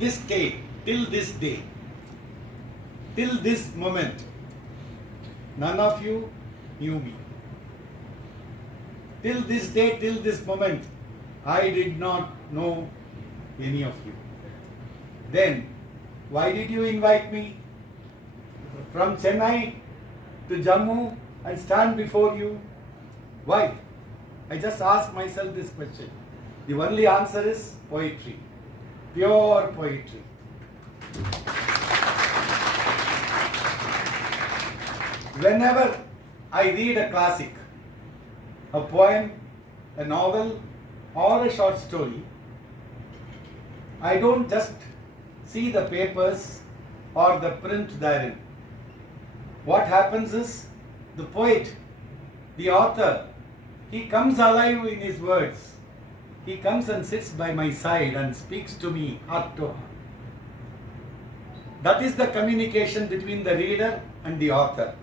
this day, till this day, till this moment, none of you knew me. Till this day, till this moment, I did not know any of you. Then, why did you invite me from Chennai to Jammu and stand before you? Why? I just ask myself this question. The only answer is poetry, pure poetry. Whenever I read a classic, a poem, a novel, or a short story, I don't just see the papers or the print therein. What happens is, the poet, the author, he comes alive in his words. He comes and sits by my side and speaks to me heart to heart. That is the communication between the reader and the author.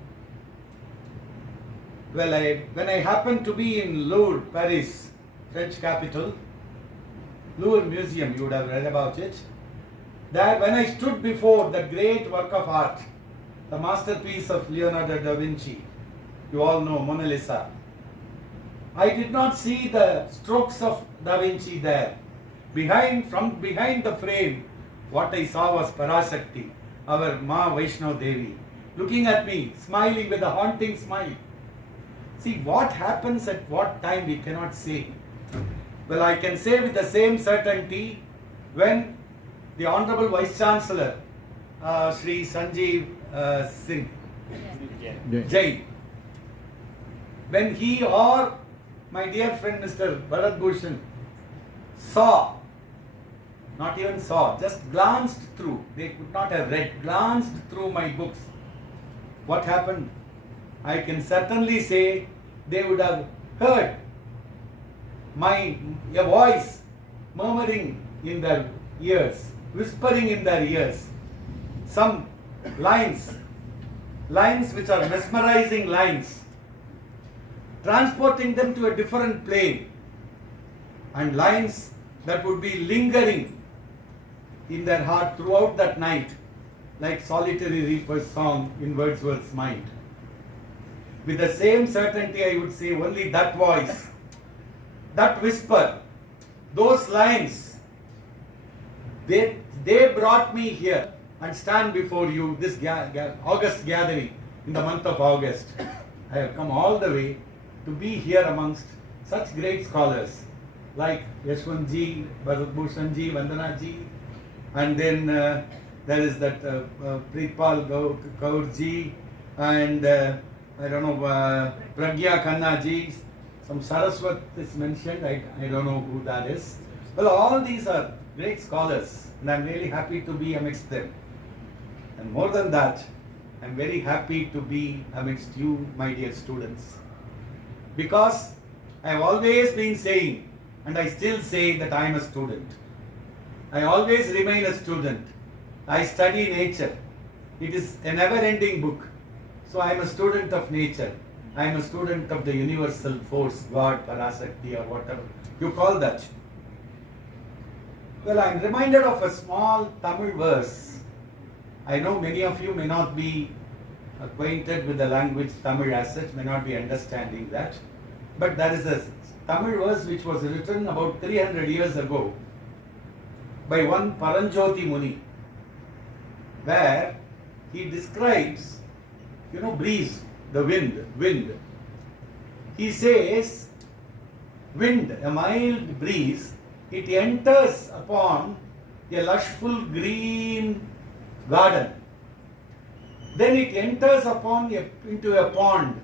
Well, when I happened to be in Louvre, Paris, French capital, Louvre Museum, you would have read about it. There, when I stood before the great work of art, the masterpiece of Leonardo da Vinci, you all know, Mona Lisa, I did not see the strokes of da Vinci there. From behind the frame, what I saw was Parashakti, our Ma Vaishno Devi, looking at me, smiling with a haunting smile. See, what happens at what time we cannot say. Well, I can say with the same certainty when the Honorable Vice Chancellor, Sri Sanjeev Singh, Jain, when he or my dear friend Mr. Bharat Bhushan saw, not even saw, just glanced through, they could not have read, glanced through my books, what happened? I can certainly say they would have heard a voice murmuring in their ears, whispering in their ears, some lines which are mesmerizing lines, transporting them to a different plane, and lines that would be lingering in their heart throughout that night, like Solitary Reaper's song in Wordsworth's mind. With the same certainty, I would say only that voice, that whisper, those lines, they brought me here and stand before you, this August gathering in the month of August. I have come all the way to be here amongst such great scholars like Yashwant ji, Bharat Bhushan ji, Vandana ji, and then there is that Preetpal Kaur ji, and I don't know, Pragya Khanna ji, some Saraswat is mentioned, I don't know who that is. Well, all these are great scholars, and I'm really happy to be amidst them. And more than that, I'm very happy to be amidst you, my dear students. Because I've always been saying, and I still say that I'm a student. I always remain a student. I study nature. It is a never-ending book. So I'm a student of nature. I'm a student of the universal force, God, Parashakti, or whatever you call that. Well, I'm reminded of a small Tamil verse. I know many of you may not be acquainted with the language Tamil as such, may not be understanding that. But there is a Tamil verse which was written about 300 years ago by one Paranjoti Muni, where he describes, breeze, the wind. He says, wind, a mild breeze, it enters upon a lushful green garden. Then it enters into a pond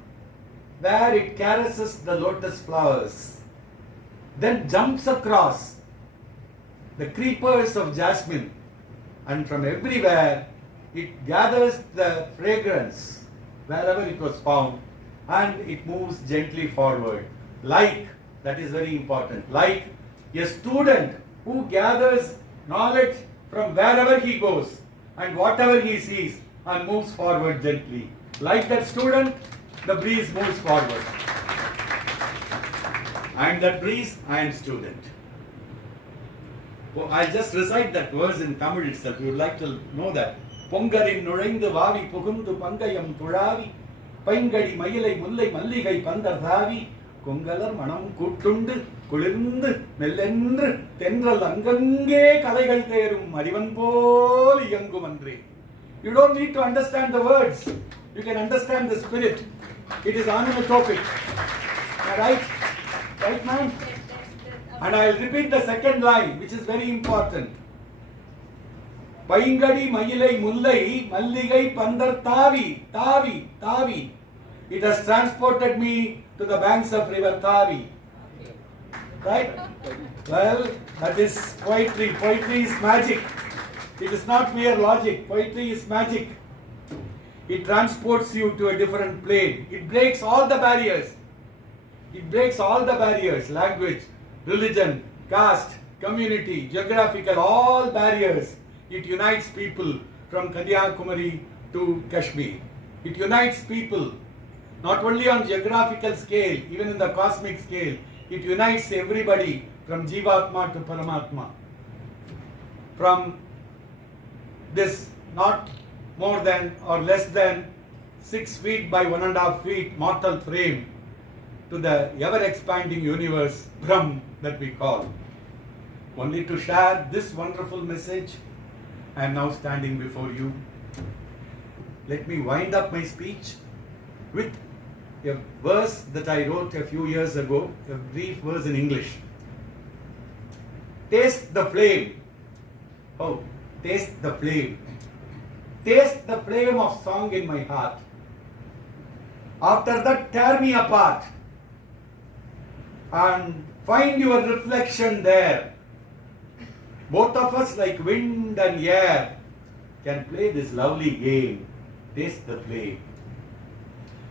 where it caresses the lotus flowers. Then jumps across the creepers of jasmine, and from everywhere it gathers the fragrance wherever it was found, and it moves gently forward. Like, that is very important, like a student who gathers knowledge from wherever he goes and whatever he sees and moves forward gently. Like that student, the breeze moves forward. I am that breeze, I am student. I'll just recite that verse in Tamil itself. You would like to know that. பொங்கரின் நுழைந்து வாவி புகுந்து பங்கயம் துழாவி பைங்கடி மயிலை முல்லை மல்லிகை பந்தர் தாவி கொங்கலர் மனம் கூட்டுண்டு குளிர்ந்து மெல்லென்று தென்றல் அங்கங்கே கலைகள் தேரும் அறிவன் போல் இயங்கும் அன்றே. You don't need to understand the words. You can understand the spirit. It is onomatopic. Right? Right, man? And I will repeat the second line, which is very important. பைங்கடி மயிலை முல்லை மல்லிகை பந்தர் தாவி தாவி தாவி. It has transported me to the banks of river Tavi. Right? Well, that is poetry. Poetry is magic. It is not mere logic. Poetry is magic. It transports you to a different plane. It breaks all the barriers. It breaks all the barriers. Language, religion, caste, community, geographical, all barriers. It unites people from Kanyakumari to Kashmir. It unites people not only on geographical scale, even in the cosmic scale. It unites everybody from Jivatma to Paramatma. From this not more than or less than 6 feet by 1.5 feet mortal frame to the ever-expanding universe, Brahm, that we call. Only to share this wonderful message, I am now standing before you. Let me wind up my speech with a verse that I wrote a few years ago, a brief verse in English. Taste the flame. Oh, taste the flame. Taste the flame of song in my heart. After that, tear me apart and find your reflection there. Both of us, like wind and air, can play this lovely game. Taste the flame.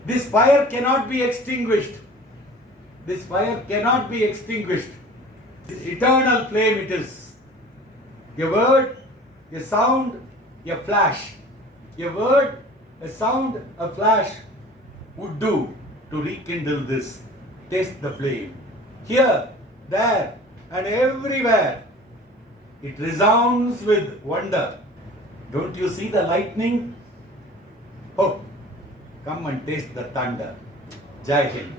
This fire cannot be extinguished. This fire cannot be extinguished. This eternal flame it is. A word, a sound, a flash. A word, a sound, a flash would do to rekindle this. Taste the flame. Here, there, and everywhere. It resounds with wonder. Don't you see the lightning? Oh, come and taste the thunder. Jai Hind.